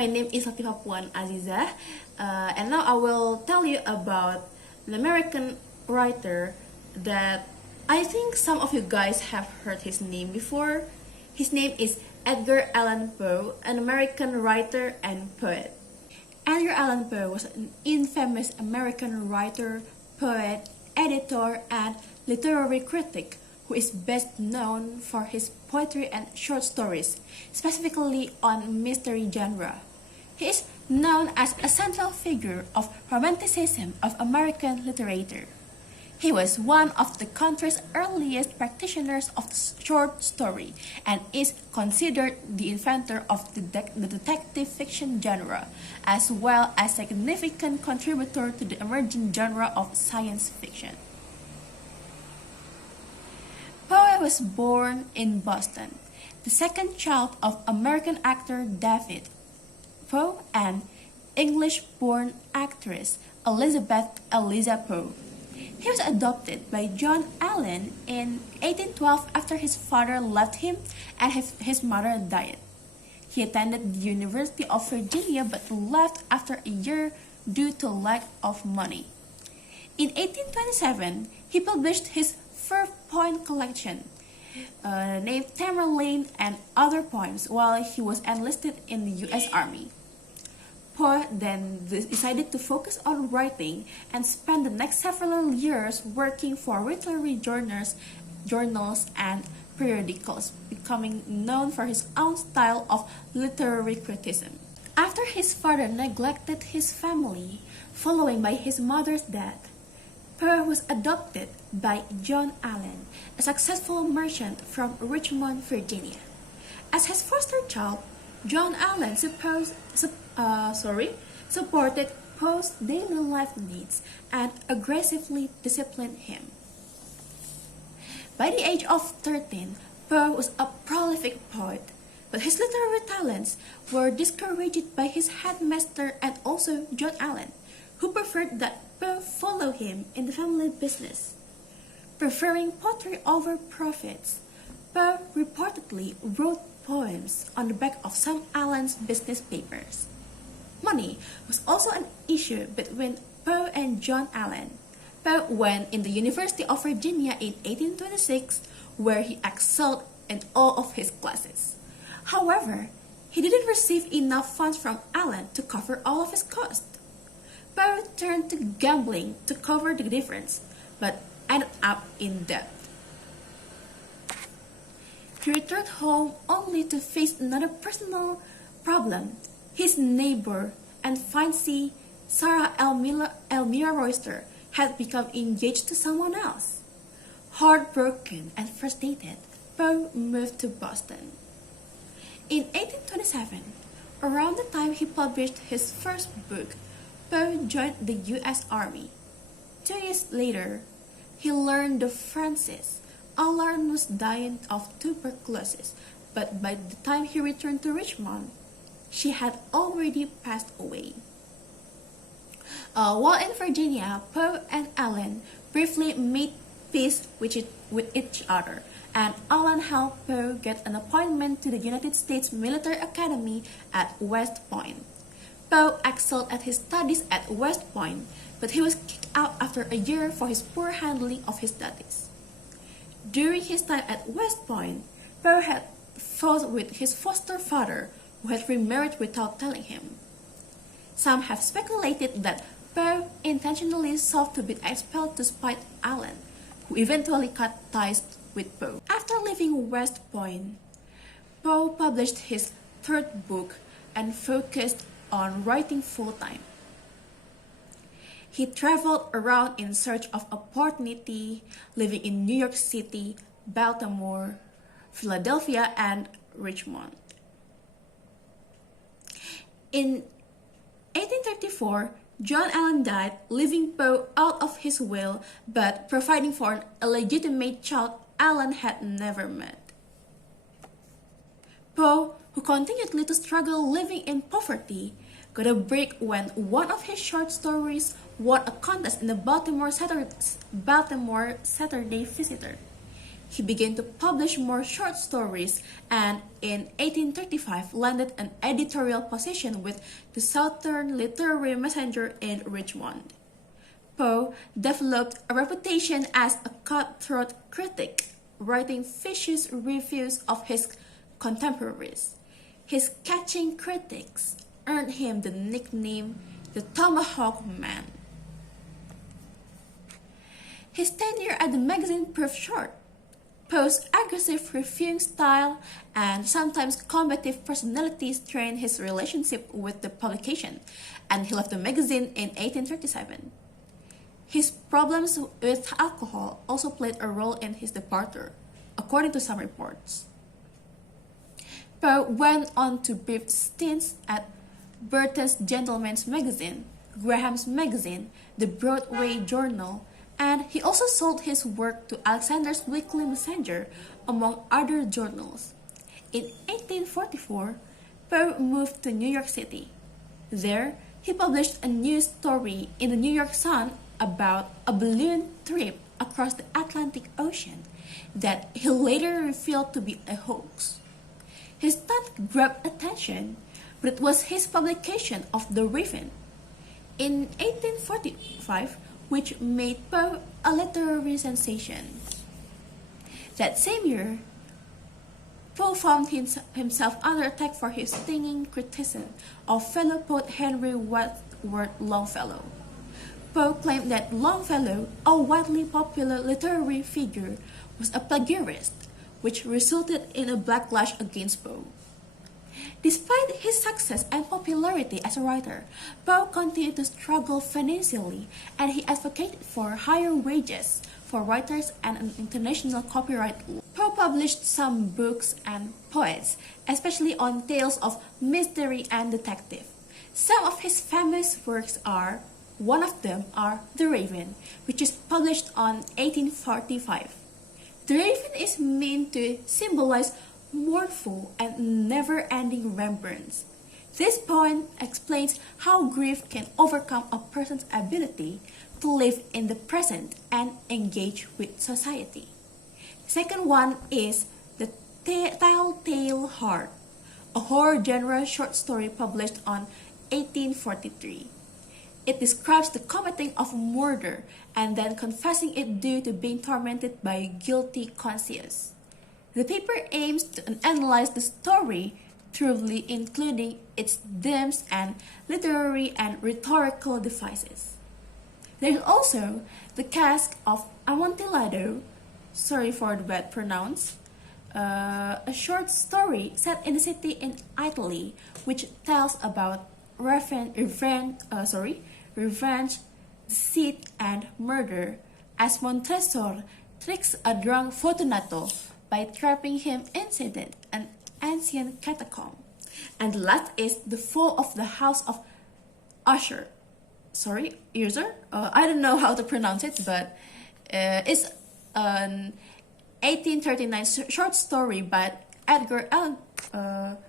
My name is Lathifa Puan Azizah, and now I will tell you about an American writer that I think some of you guys have heard his name before. His name is Edgar Allan Poe, an American writer and poet. Edgar Allan Poe was an infamous American writer, poet, editor, and literary critic who is best known for his poetry and short stories, specifically on mystery genre. He is known as a central figure of Romanticism of American literature. He was one of the country's earliest practitioners of the short story and is considered the inventor of the detective fiction genre, as well as a significant contributor to the emerging genre of science fiction. Poe was born in Boston, the second child of American actor David Poe and English-born actress Elizabeth Eliza Poe. He was adopted by John Allen in 1812 after his father left him and his mother died. He attended the University of Virginia but left after a year due to lack of money. In 1827, he published his first poem collection, named Tamerlane and Other Poems, while he was enlisted in the U.S. Army. Poe then decided to focus on writing and spent the next several years working for literary journals and periodicals, becoming known for his own style of literary criticism. After his father neglected his family, following by his mother's death, Poe was adopted by John Allen, a successful merchant from Richmond, Virginia. As his foster child, John Allen supported Poe's daily life needs and aggressively disciplined him. By the age of 13, Poe was a prolific poet, but his literary talents were discouraged by his headmaster and also John Allen, who preferred that Poe follow him in the family business. Preferring poetry over profits, Poe reportedly wrote poems on the back of some Allen's business papers. Money was also an issue between Poe and John Allen. Poe went in the University of Virginia in 1826, where he excelled in all of his classes. However, he didn't receive enough funds from Allen to cover all of his costs. Poe turned to gambling to cover the difference, but ended up in debt. He returned home only to face another personal problem. His neighbor and fiancée, Sarah Elmira Royster, had become engaged to someone else. Heartbroken and frustrated, Poe moved to Boston. In 1827, around the time he published his first book, Poe joined the U.S. Army. 2 years later, he learned of Frances. Allan was dying of tuberculosis, but by the time he returned to Richmond, she had already passed away. While in Virginia, Poe and Allen briefly made peace with each other, and Allen helped Poe get an appointment to the United States Military Academy at West Point. Poe excelled at his studies at West Point, but he was kicked out after a year for his poor handling of his studies. During his time at West Point, Poe had fought with his foster father, who had remarried without telling him. Some have speculated that Poe intentionally sought to be expelled to spite Allen, who eventually cut ties with Poe. After leaving West Point, Poe published his third book and focused on writing full-time. He traveled around in search of opportunity, living in New York City, Baltimore, Philadelphia, and Richmond. In 1834, John Allen died, leaving Poe out of his will, but providing for an illegitimate child Allen had never met. Poe, who continued to struggle living in poverty, got a break when one of his short stories won a contest in the Baltimore Saturday Visitor. He began to publish more short stories and in 1835 landed an editorial position with the Southern Literary Messenger in Richmond. Poe developed a reputation as a cutthroat critic, writing vicious reviews of his contemporaries. His scathing critics earned him the nickname the Tomahawk Man. His tenure at the magazine proved short. Poe's aggressive reviewing style and sometimes combative personality strained his relationship with the publication, and he left the magazine in 1837. His problems with alcohol also played a role in his departure, according to some reports. Poe went on to brief stints at Burton's Gentleman's Magazine, Graham's Magazine, the Broadway Journal, and he also sold his work to Alexander's Weekly Messenger, among other journals. In 1844, Poe moved to New York City. There, he published a news story in the New York Sun about a balloon trip across the Atlantic Ocean that he later revealed to be a hoax. His stunt grabbed attention, but it was his publication of The Raven in 1845 which made Poe a literary sensation. That same year, Poe found himself under attack for his stinging criticism of fellow poet Henry Wadsworth Longfellow. Poe claimed that Longfellow, a widely popular literary figure, was a plagiarist, which resulted in a backlash against Poe. Despite his success and popularity as a writer, Poe continued to struggle financially, and he advocated for higher wages for writers and an international copyright law. Poe published some books and poets, especially on tales of mystery and detective. Some of his famous works are, one of them are The Raven, which is published on 1845. The Raven is meant to symbolize mournful and never-ending remembrance. This poem explains how grief can overcome a person's ability to live in the present and engage with society. The second one is The Telltale Heart, a horror genre short story published on 1843. It describes the committing of murder and then confessing it due to being tormented by a guilty conscience. The paper aims to analyze the story thoroughly, including its themes and literary and rhetorical devices. There is also The Cask of Amontillado, sorry for the bad pronounce, a short story set in a city in Italy which tells about revenge, deceit, and murder, as Montresor tricks a drunk Fortunato by trapping him inside an ancient catacomb. And the last is The Fall of the House of Usher. User? I don't know how to pronounce it, but it's an 1839 short story by Edgar Allan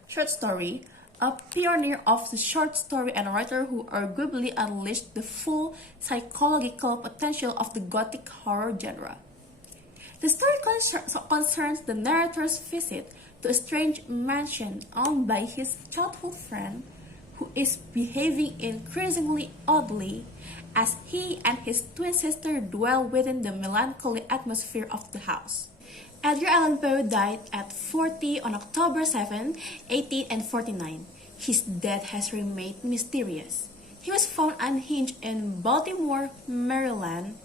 short story, a pioneer of the short story and a writer who arguably unleashed the full psychological potential of the Gothic horror genre. The story concerns the narrator's visit to a strange mansion owned by his childhood friend, who is behaving increasingly oddly as he and his twin sister dwell within the melancholy atmosphere of the house. Edgar Allan Poe died at 40 on October 7, 1849. His death has remained mysterious. He was found unhinged in Baltimore, Maryland,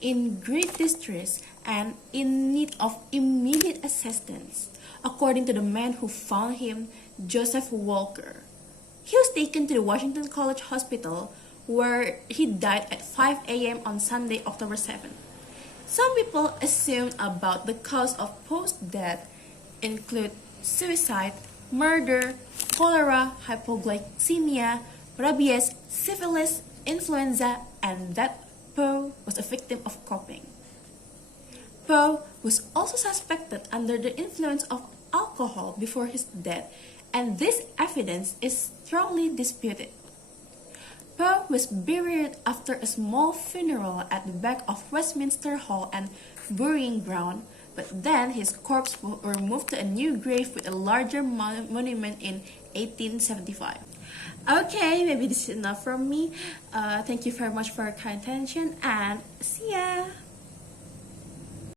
in great distress and in need of immediate assistance, according to the man who found him, Joseph Walker. He was taken to the Washington College Hospital, where he died at 5 a.m. on Sunday, October 7. Some people assume about the cause of Poe's death include suicide, murder, cholera, hypoglycemia, rabies, syphilis, influenza, and that Poe was a victim of coping. Poe was also suspected under the influence of alcohol before his death, and this evidence is strongly disputed. Poe was buried after a small funeral at the back of Westminster Hall and Burying Ground, but then his corpse were moved to a new grave with a larger monument in 1875. Okay, maybe this is enough from me. Thank you very much for your kind attention, and see ya!